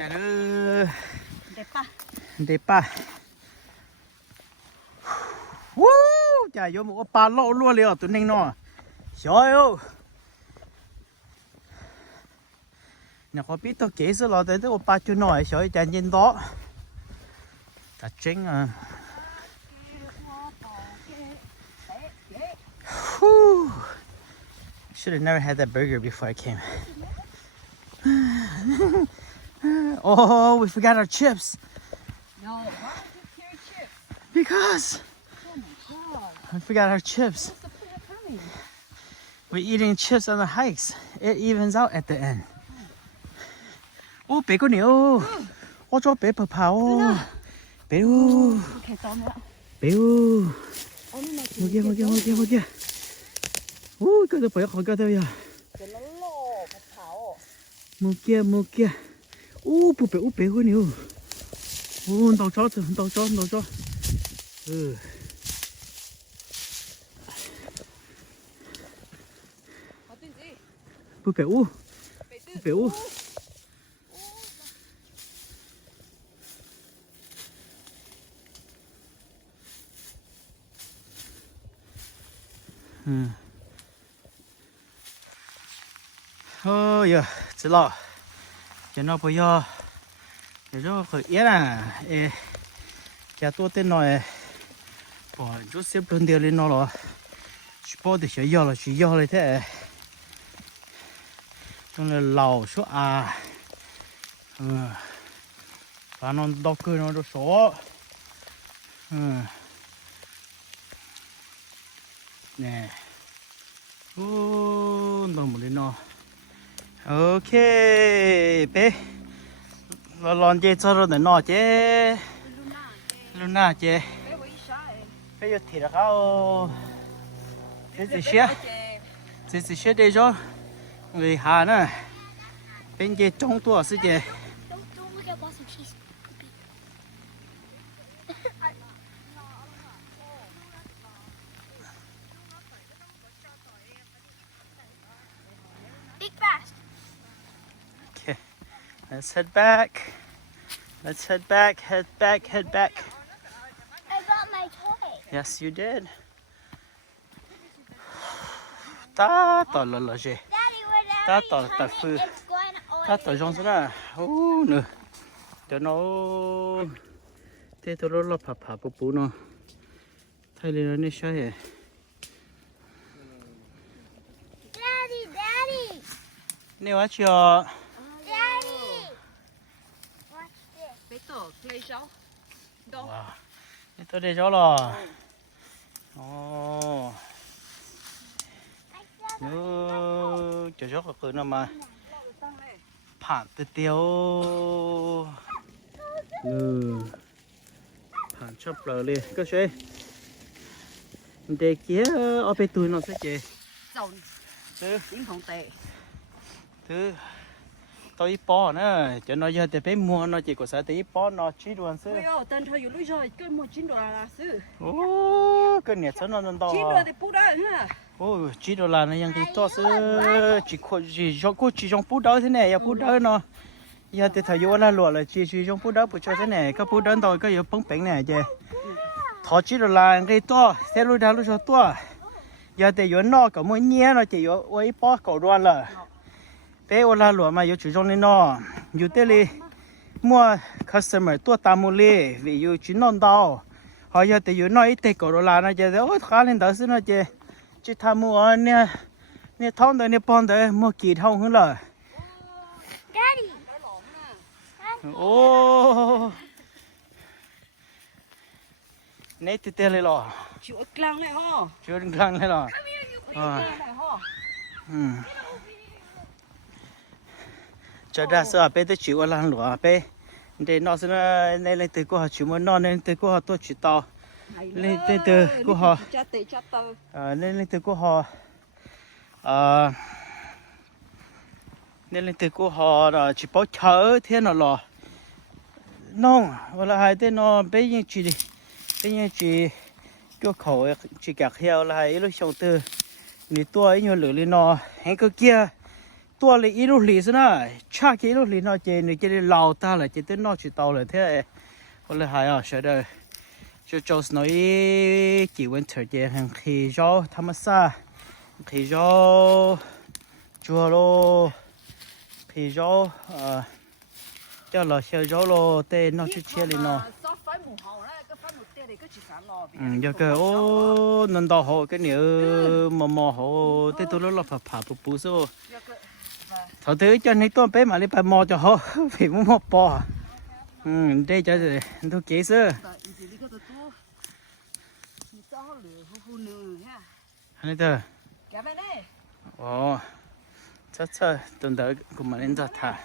chạy nữa đẹp pa chạy vô một ba lỗ luôn liền tụi ninh nó trời ơi nhà có biết tôi kể sự lo tới tôi ba chú nói trời chạy nhìn đó ta chính à should have never had that burger before I came. Oh, we forgot our chips. No, why did you carry chips? Because Oh my god. I forgot our chips. What's the point of coming? We're eating chips on the hikes. It evens out at the end. Oh, bé con nhiều. Ô cho bé phao. Bé u. Okay, tóm nữa. Bé u. Một kia. Ui, cái tôi phải khỏi cái tôi à. Cái nó lò phải thảo. Một kia. Bé con nhiều. Tao chó. Ừ. Có tên gì? Bé u. Giờ, chỉ lo. Cho nó bây giờ. Để cho khởi yết à. Chả tôi tên nói. Bỏ chút xếp đơn điều lên nó rồi. Chỉ bỏ để chỉ do là thế. Trong là lẩu số à. Và nó đau cơ nó đau số. Nè. Đồng một lên nó. Ok, bé. Nó lon chơi cho rồi nó chứ. Luna chứ. Bây giờ thì là cao. Thế gì xe đây cho. Người Hà nữa. Bên kia trong tua sự chứ. Okay, let's head back. Head back. I got my toy. Yes, you did. Ta tỏ là gì? Daddy, whenever Ta you tỏ ta come phư. in, it's going on. Ta tỏ trong đó. Nữa. Cho nó thế tôi nó phà bù nó. Thay lên nó nè sao vậy? Daddy. Nè watch your. Daddy. Watch this. Bé tổ play show. Đâu? Wow. Thế tôi để cho là. Ồ. Nữa, cho cái nó mà. Phản tiêu. Phản chop lờ đi, cái gì? Để kia ở bên tui nó sẽ gì? Dầu. Tiếng không tệ. Thứ tôi bỏ nữa, cho nó giờ để bên mua nó chỉ có sao để bỏ nó chỉ luôn xứ. Ôi ơi, tên thôi lúc rồi cái mua $9 là xứ. Cái nhiệt số nó to. $9 để bút đó ha. $9 nóยังที่ต่อซื้อchỉ trong bút đó thế này, bút đó nó giờ thì thời gian là lụa là chỉ trong bút đó bút cho thế này, cái bút đó tôi có yếu bóng bánh này chứ, thọ $9 cái to, thế lúc đó lúc cho to, giờ thì yếu nó có mỗi nhẹ nó chỉ yếu ấy bỏ cầu đoan là, bé ô là lụa mà yếu chỉ trong này nó, yếu thế li mua customer tua tam mua li, vì yếu chỉ non đau, họ giờ thì yếu nó ít thì cầu $1 nó chỉ ôi khá lên đó xí nó chỉ chỉ tham mua nè thong đấy nè bón đấy mua kỳ thong hơn là. Daddy. Ô. Nè tít tít lên lo. Chịu clang này ho. Chưa đừng clang lên lo. Cho ra sợ bé tới chịu ăn lúa bé. Để nó sẽ này lên từ cô chịu muốn non lên từ cô tôi chỉ to. Lên từ cô họ. Lên từ cô họ. Nên lên từ cô họ là chỉ bảo chờ thế nào lo. Nông, hoặc là hai tên nó bé như chỉ cho khẩu chỉ cả heo là hai lúc sau từ nị tua ấy nhiều lửa lên nó hãy cơ kia tua là ít lúc lì nữa cha cái lúc lì nó chơi này chơi lao ta là chơi tới nó chỉ tàu là thế có lẽ hay à sẽ đây cho nói chỉ winter chơi hàng khi gió tham sa khi gió chua lô khi gió cho là xe gió lô tên nó chỉ chia lên nó giờ cái ô nên đào hồ cái nhiều mò hồ tới tôi nó phà bù số thằng thứ cho nên tôi bé mà đi phải mò cho họ phải muốn mò bò đây cho tôi kỹ sơ này thôi ồ chắc tuần tới cũng mà lên ra thả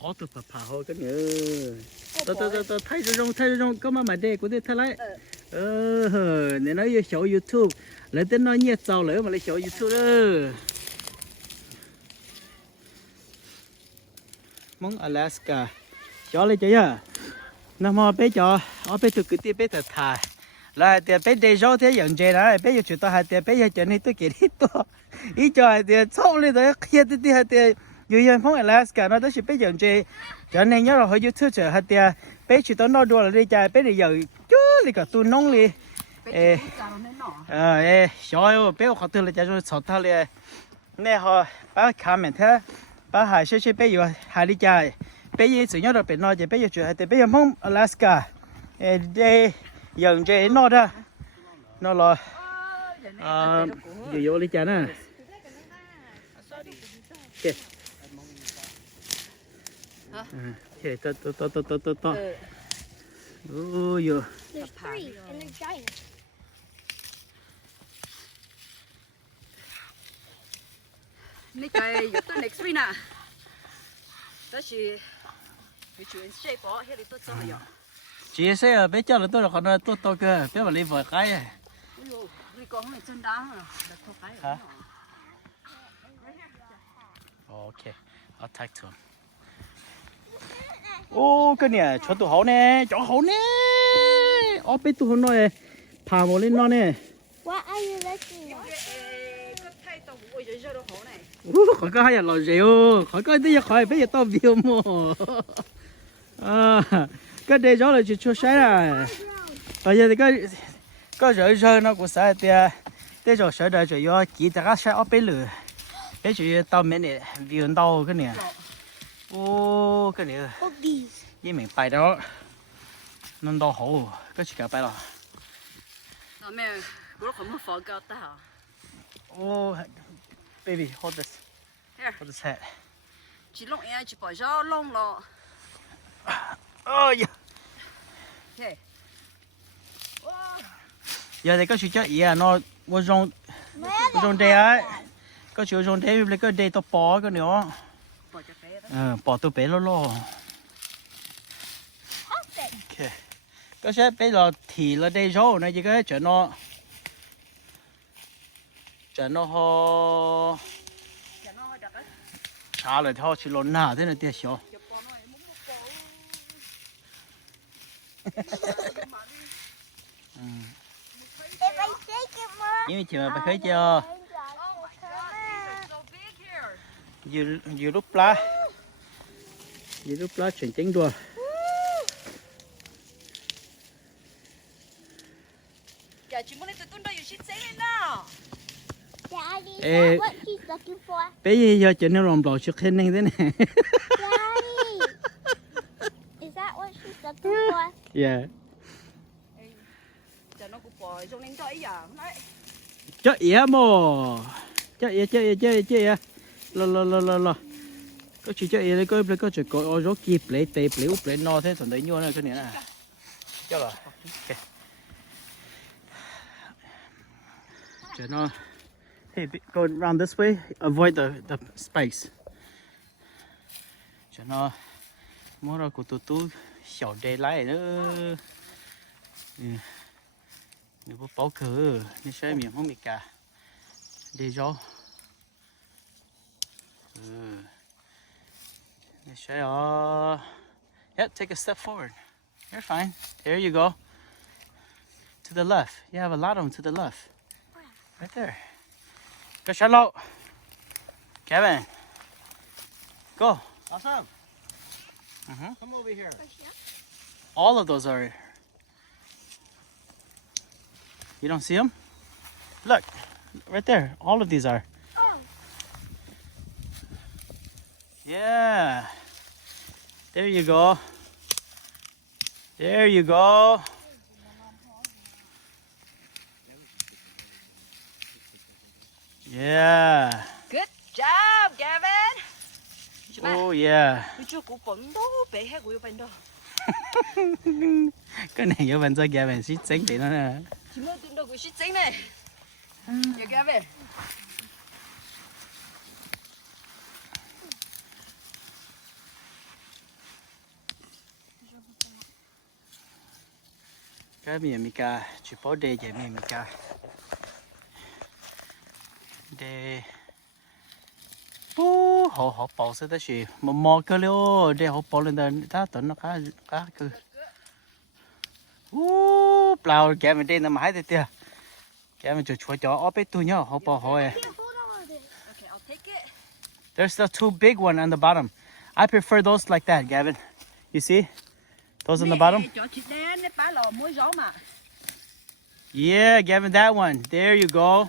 ở tụi phà hồ cái nữa tôi thấy rồi có mà đây của tôi thấy lại nên nói về show YouTube lấy tên nói nhiệt giàu lấy mà lấy show YouTube đó Hmong Alaska cho lấy chơi à nó mà bé cho ở bé tụi cái bé thật thà là tiền bé để cho thế nhận chơi đó bé cho tao hai tiền bé cho nên tôi kể đi to ý cho tiền xong lên rồi kia thì hai tiềnอยู่ยังHmong Alaska nó đó chỉ biết dọn chơi cho nên nhớ là hồi YouTube chờ hạt tiền bé chỉ tao nói đùa là đi chơi bé đi giờ chú đi cả tu nông đi trời bé học từ là chơi sọt thà liền nè họ bà khám mình thế bà hải sẽ bé giờ hải đi chơi bé giờ chỉ nhớ là bé nói chơi bé giờ chơi hạt tiền béยังHmong Alaska đi dọn chơi nó đó nó là giờ đi chơi nè Okay, to. Oh, yo. There's 3 and they're giant. Này cái yếu tố next week nè, đó là cái chuyện sẽ bỏ hết đi tôi cho rồi. Chị sẽ bé cho là tôi là còn tôi cơ, bé mà đi vợ cái. Đi con này chân đá rồi, là thôi cái. Hả? Okay, I'll take to him. Ô cái này cho tụi họ nè, cho họ nè. Ô bé tụi họ nói thả vào lên nó nè. What are you looking at? Khỏi có hay là rượu, khỏi có tí khỏi bây giờ tao biểu mà. Cái đây gió là chỉ cho sáng à. Bây giờ thì cái rượu nó cũng sai tiền. Thế rồi sợ đời rồi do chỉ ta sẽ ở bên lửa. Bé chỉ tao mấy này viền tao cái này. Ô cái này. Với mình bài đó. Nó đau hổ, cái chỉ cả bài rồi. Nó mẹ, bữa không có phở cao ta. Oh, baby, hold this. Here. Hold this hat. Chỉ lông em chỉ bỏ ra lông lo. Oh yeah. Okay. Giờ thì có sự cho ý à nó dùng đây á, có sự dùng đây vì cái đây tao bỏ cái nữa. Bỏ cho bé đó. Bỏ tụi bé lo. Okay. Cái sẽ bé là thì là đây rồi này chỉ cái chuyện nó ho trả lại thôi chỉ lon nào thế này tiếc xíu nhưng chị mà phải khơi chưa vừa lúc lá chuyển chính đùa Dạ chị muốn đi từ tuần đó, chị sẽ lên nào. Daddy, is that what she's looking for? bây giờ chuyện nó làm đồ trước thế này thế này. Daddy, is that what she's looking for? Yeah. Giờ nó cũng bỏ trong lên tới giờ đấy. Chơi ý mò, chơi ý, lo. Có chỉ chơi ý đấy, có chỉ có ở chỗ kia plei no thế thằng đấy nhua này cái này nè. Chơi rồi. Okay. Chơi nó. Hey, go around this way. Avoid the space. Cho nó mua ra của tụi小đề lại nữa. Nếu có bảo cửa, nếu chơi miệng không bị cả. Để cho. Yep, take a step forward. You're fine. There you go. To the left. You have a lot of them to the left. Right there. Go, Charlotte. Kevin. Go. Awesome. Mhm. Come over here. All of those are. You don't see them? Look. Right there. All of these are. Oh. Yeah. There you go. There you go. Yeah. Good job, Gavin. Oh yeah. Tôi chưa cụ bẩn đó, bé hay của bạn đó. Cái này có bạn cho Gavin xí chính thì nó nè. Chỉ mới tin đâu của shit chính này. Yeah, Gavin. Cái miệng Mika chỉ bảo đề vậy miệng Mika. Đề. Bố họ bảo sao đó chứ mà cái liệu đề họ bảo lên đó ta tuần nó khá cứ. Bao Gavin đây nó mãi thế tiệt. Gavin cho ở bên tu nhá họ bảo hỏi. Here, hold on with it. Okay, I'll take it. There's the two big one on the bottom. I prefer those like that, Gavin. You see? Those on the bottom? Cho chị đen nó bá lò muối gió mà. Yeah, Gavin, that one. There you go.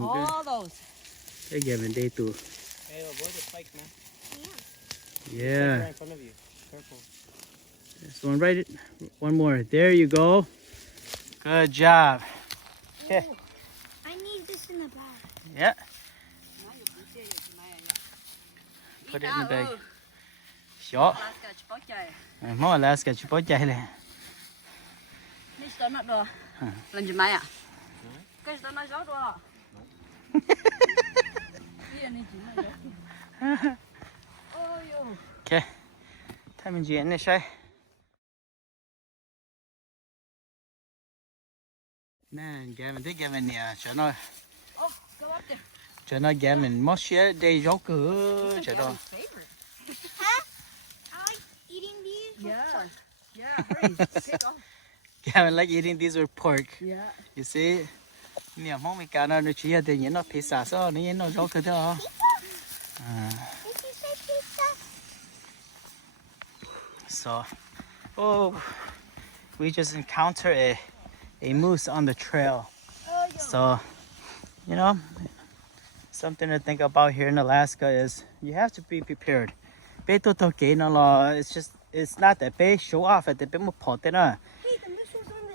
All those. Hey, Gavin, they too. Hey, avoid the spikes, man. Yeah. Right in front of you. Careful. This one right. One more. There you go. Good job. Okay. I need this in the bag. Yeah. Put it in the bag. Sure. Alaska chỉ bó chày. Hmong Alaska chỉ bó chạy này. Đi sao nó đồ. Lần gì mai à? Cái sao nó gió đồ. Okay. Time in GN này nè, Gavin thích Gavin nè, cho nó Gavin mất xe đây gió cửa cho nó. Huh? I like eating these. Yeah. Yeah, hurry. Okay, go. Gavin like eating these with pork. Yeah. You see? Nè, mong mình cả nó chỉ là để nó pizza sao, nó gió cửa đó. Did you say pizza? So, we just encountered a moose on the trail. So, you know, something to think about here in Alaska is you have to be prepared. It's not that big. Show off at the bit more pot. Hey, the moose was on the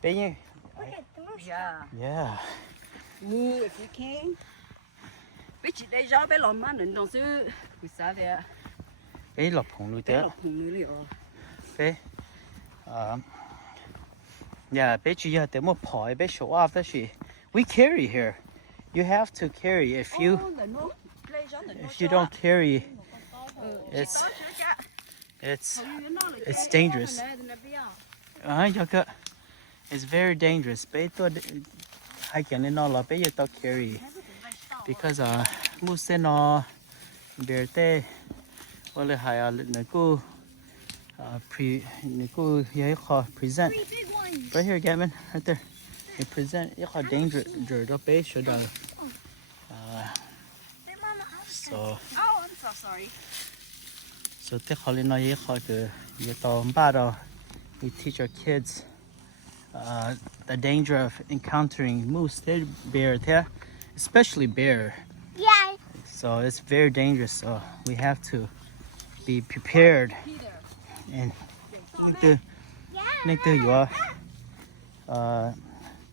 trail. Look at the moose. Yeah. Yeah. Ooh, if you can. Bé chị đây gió bé lòm má nịnh đồng sư. Quỳ xa về. Bé lọc hồng nuôi Bé té. lòm hùng nữa liệu. Bé. Yeah, bé chỉ là để một pot. Bé show off that she. We carry here. You have to carry. If you don't carry, it's dangerous. It's very dangerous. Bé tôi hay cái này nó là bé giờ tao carry because moose nó bear tê, hoặc là hay là cô present. Three big ones. Right here, Gavin, right there. They present it's danger đó bé should Hey, Mama, so Oh, I'm so sorry. so thế họ lên nói họ từ giờ tao ba đó we teach our kids the danger of encountering moose, bear, especially bear. Yeah. So it's very dangerous. So we have to be prepared. And nên từ giờ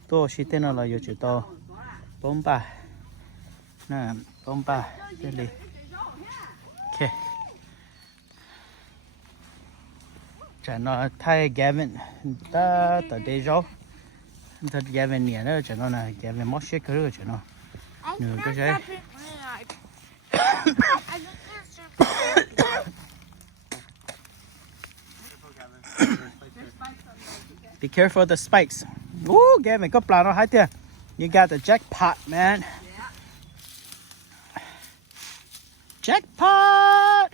tôi chỉ tên là giờ chỉ tao bom ba nè bom ba đây đi. Okay. Chả nó thay Gavin ta tới đây rồi. Thật Gavin nè đó chả nó là Gavin mất xe cơ rồi chả nó. Nửa cái gì? Be careful of the spikes. Ooh, Gavin, có plan nó hay chưa? You got the jackpot, man. jackpot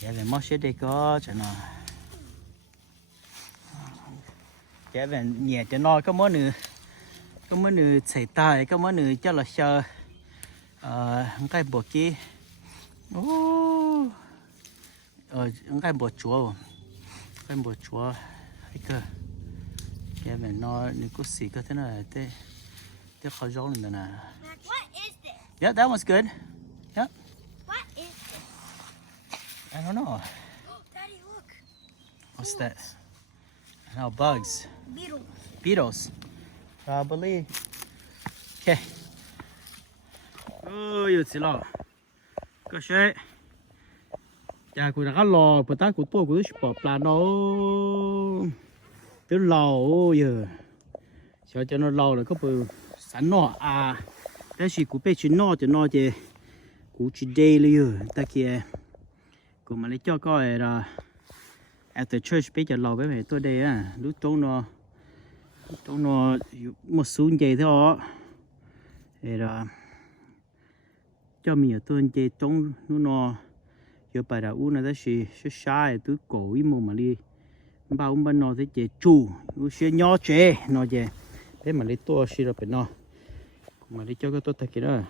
giờ về mót sẽ đây có cho nó giờ về nhẹ cho nó có món nữa xảy tai có món nữa cho là sợ cái bộ kia cái bộ chúa cái cơ giờ về nó nếu có xì có thế nào thế khó gió lên nè. What is this? Yeah, that one's good. Yeah. What is this? I don't know. Oh, Daddy, look. What's that? No, bugs. Beetle. Beetles. Probably. Okay. Oh, you see lo. Có xe. Chà, cô đã có lò, bà ta của tôi cũng bỏ plà nó. Từ lò giờ. Cho nó lò là có bự sẵn nọ đó là cụ bé chuyện nọ cho nó chứ cụ chỉ đây là ta kia cụ mà lấy cho coi là after church bây giờ lò bé mẹ tôi đây lúc trong nó một số vậy thôi thì là cho mình ở tôi chơi trong nó giờ bài đã uống là đó là sai tôi cổ ý mà đi bao bên nó thế chơi chủ nó sẽ nhỏ chơi nó chơi thế mà lấy to xí ra bên nó mà đi cho cái tôi ta kia đó